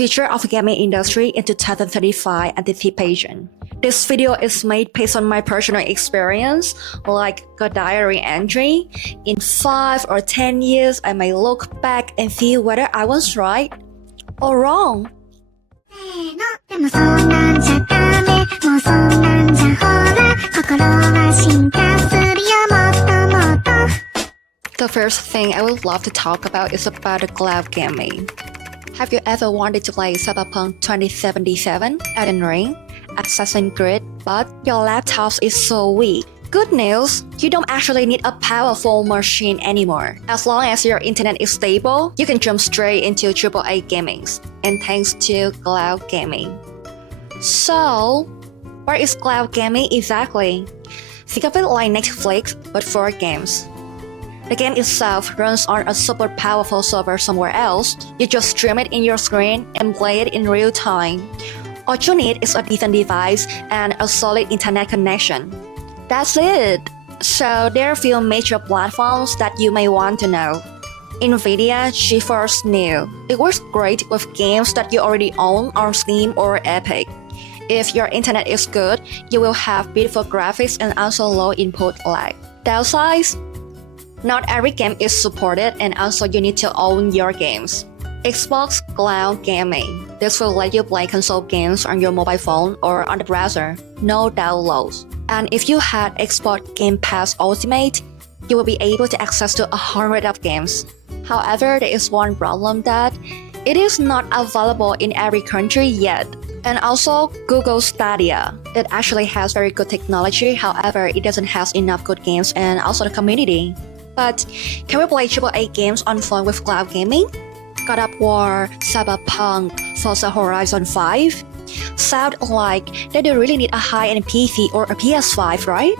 Future of Gaming Industry in 2035 Anticipation. This video is made based on my personal experience, like a diary entry. In 5 or 10 years, I may look back and see whether I was right or wrong. The first thing I would love to talk about is about the cloud gaming. Have you ever wanted to play Cyberpunk 2077, Elden Ring, Assassin's Creed, but your laptop is so weak? Good news, you don't actually need a powerful machine anymore. As long as your internet is stable, you can jump straight into AAA gaming, and thanks to cloud gaming. So, what is cloud gaming exactly? Think of it like Netflix, but for games. The game itself runs on a super powerful server somewhere else. You just stream it in your screen and play it in real time. All you need is a decent device and a solid internet connection. That's it. So there are a few major platforms that you may want to know. NVIDIA GeForce Now. It works great with games that you already own on Steam or Epic. If your internet is good, you will have beautiful graphics and also low input lag. Downsides? Not every game is supported, and also you need to own your games. Xbox Cloud Gaming. This will let you play console games on your mobile phone or on the browser. No downloads. And if you had Xbox Game Pass Ultimate, you will be able to access to 100 of games. However, there is one problem that it is not available in every country yet. And also Google Stadia. It actually has very good technology, however, it doesn't have enough good games and also the community. But can we play AAA games on phone with cloud gaming? God of War, Cyberpunk, Forza Horizon 5? Sound like they do really need a high-end PC or a PS5, right?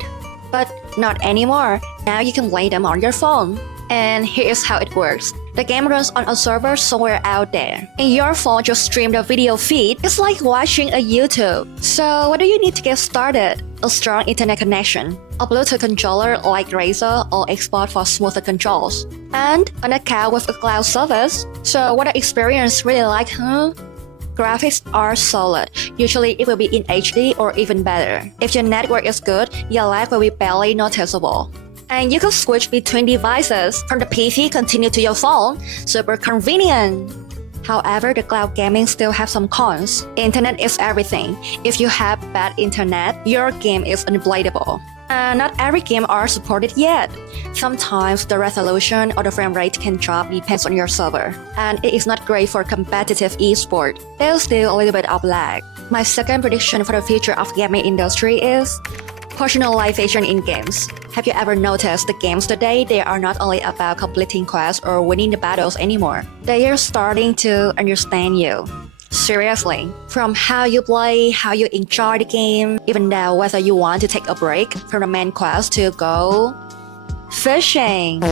But not anymore. Now you can play them on your phone. And here is how it works. The game runs on a server somewhere out there. And your phone just streams the video feed. It's like watching a YouTube. So what do you need to get started? A strong internet connection, a Bluetooth controller like Razer or Xbox for smoother controls, and an account with a cloud service. So what the experience really like, huh? Graphics are solid. Usually it will be in HD or even better. If your network is good, your lag will be barely noticeable. And you can switch between devices from the PC continue to your phone. Super convenient. However, the cloud gaming still has some cons. Internet is everything. If you have bad internet, your game is unplayable. Not every game are supported yet. Sometimes the resolution or the frame rate can drop depends on your server. And it is not great for competitive esport. There's still a little bit of lag. My second prediction for the future of gaming industry is personalization in games. Have you ever noticed the games today, they are not only about completing quests or winning the battles anymore. They are starting to understand you. Seriously. From how you play, how you enjoy the game, even though whether you want to take a break from the main quest to go fishing.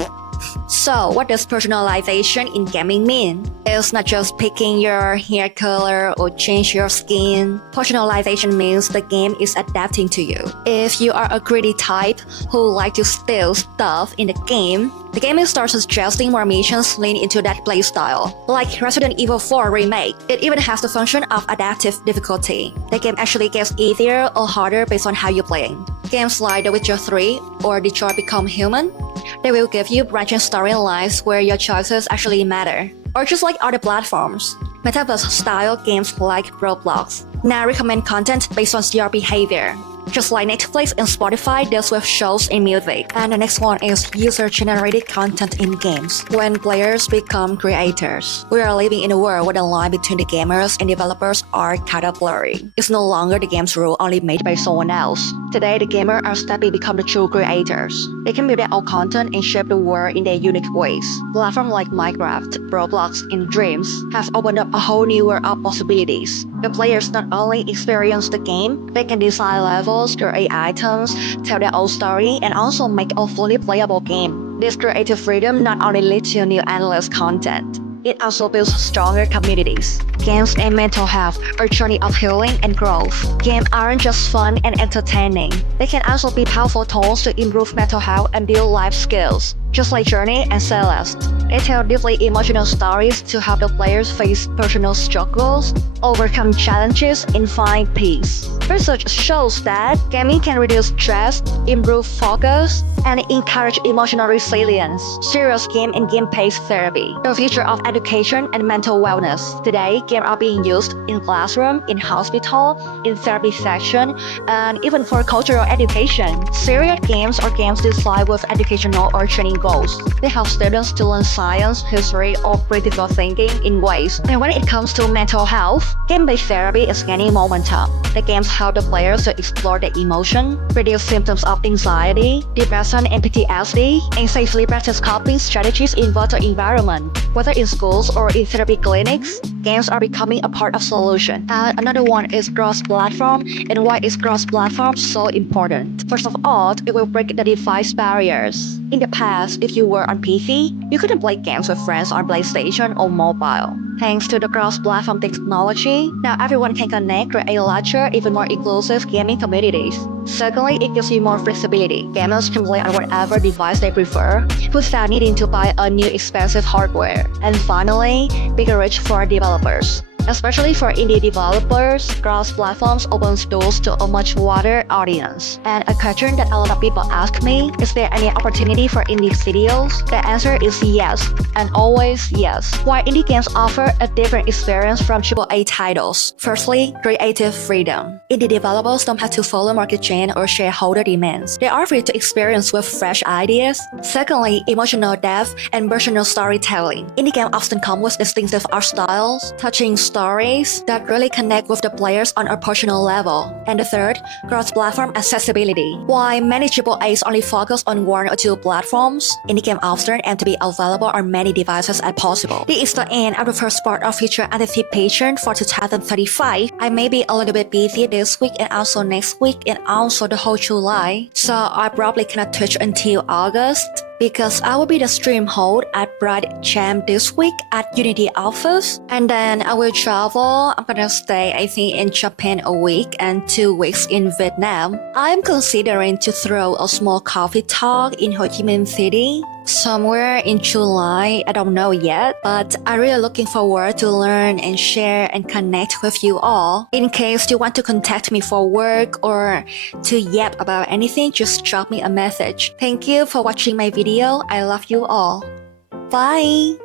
So, what does personalization in gaming mean? It's not just picking your hair color or change your skin. Personalization means the game is adapting to you. If you are a greedy type who like to steal stuff in the game will start suggesting more missions lean into that playstyle. Like Resident Evil 4 Remake, it even has the function of adaptive difficulty. The game actually gets easier or harder based on how you play. Games like The Witcher 3 or Detroit Become Human, they will give you branching storylines where your choices actually matter. Or just like other platforms, Metaverse-style games like Roblox now recommend content based on your behavior. Just like Netflix and Spotify does with shows and music. And the next one is user-generated content in games. When players become creators, we are living in a world where the line between the gamers and developers are kind of blurry. It's no longer the game's rule only made by someone else. Today, the gamers are stepping to become the true creators. They can build their own content and shape the world in their unique ways. Platforms like Minecraft, Roblox, and Dreams have opened up a whole new world of possibilities. The players not only experience the game, they can design levels, create items, tell their own story, and also make a fully playable game. This creative freedom not only leads to new endless content, it also builds stronger communities. Games and mental health are a journey of healing and growth. Games aren't just fun and entertaining. They can also be powerful tools to improve mental health and build life skills. Just like Journey and Celeste, they tell deeply emotional stories to help the players face personal struggles, overcome challenges, and find peace. Research shows that gaming can reduce stress, improve focus, and encourage emotional resilience. Serious game and game-based therapy, the future of education and mental wellness. Today, games are being used in classroom, in hospital, in therapy section, and even for cultural education. Serious games are games designed with educational or training goals. They help students to learn science, history, or critical thinking in ways. And when it comes to mental health, game-based therapy is gaining momentum. The games help the players to explore their emotion, reduce symptoms of anxiety, depression, and PTSD, and safely practice coping strategies in virtual environment. Whether in schools or in therapy clinics, games are becoming a part of solution. And another one is cross-platform. And why is cross-platform so important? First of all, it will break the device barriers. In the past, if you were on PC, you couldn't play games with friends on PlayStation or mobile. Thanks to the cross-platform technology, now everyone can connect to a larger, even more inclusive gaming communities. Secondly, it gives you more flexibility. Gamers can play on whatever device they prefer, without needing to buy a new expensive hardware. And finally, bigger reach for developers. Especially for indie developers, cross-platforms opens doors to a much wider audience. And a question that a lot of people ask me, is there any opportunity for indie studios? The answer is yes, and always yes. Why indie games offer a different experience from AAA titles? Firstly, creative freedom. Indie developers don't have to follow market trend or shareholder demands. They are free to experience with fresh ideas. Secondly, emotional depth and personal storytelling. Indie games often come with distinctive art styles, touching stories that really connect with the players on a personal level. And the third, cross-platform accessibility. While many AAAs only focus on one or two platforms, indie games often aim to be available on many devices as possible. This is the end of the first part of future anticipation for 2035. I may be a little bit busy this week and also next week and also the whole July, so I probably cannot touch until August, because I will be the stream hold at Bright Champ this week at Unity office, and then I will travel. I'm gonna stay I think in Japan a week and 2 weeks in Vietnam. I'm considering to throw a small coffee talk in Ho Chi Minh City somewhere in July. I don't know yet, but I'm really looking forward to learn and share and connect with you all. In case you want to contact me for work or to yap about anything, just drop me a message. Thank you for watching my video. I love you all. Bye!